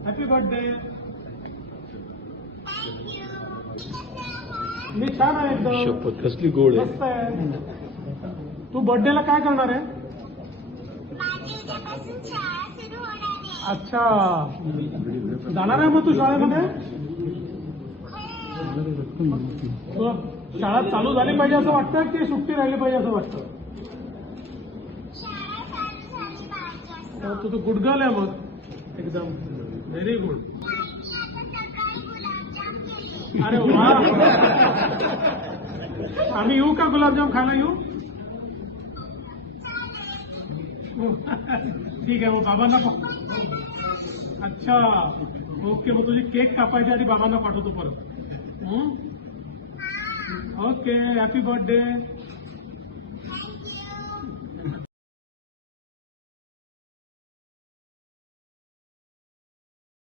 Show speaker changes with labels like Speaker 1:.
Speaker 1: Happy birthday. मी छान आहे एकदम.
Speaker 2: शपथ कसली गोड आहे.
Speaker 1: मस्त आहे. तू बर्थडेला काय करणार आहे? अच्छा, जाणार आहे मग तू शाळेमध्ये? तुला शाळा चालू झाली पाहिजे असं वाटतं की सुट्टी राहिली पाहिजे असं वाटतं? तू तर गुड गर्ल आहे मग एकदम. Very good. अरे वा. आम्ही येऊ का गुलाबजाम खायला येऊ? ठीक आहे मग बाबांना. अच्छा ओके, मग तुझी केक कापायच्या आधी बाबांना पाठवतो परत. Okay, happy birthday.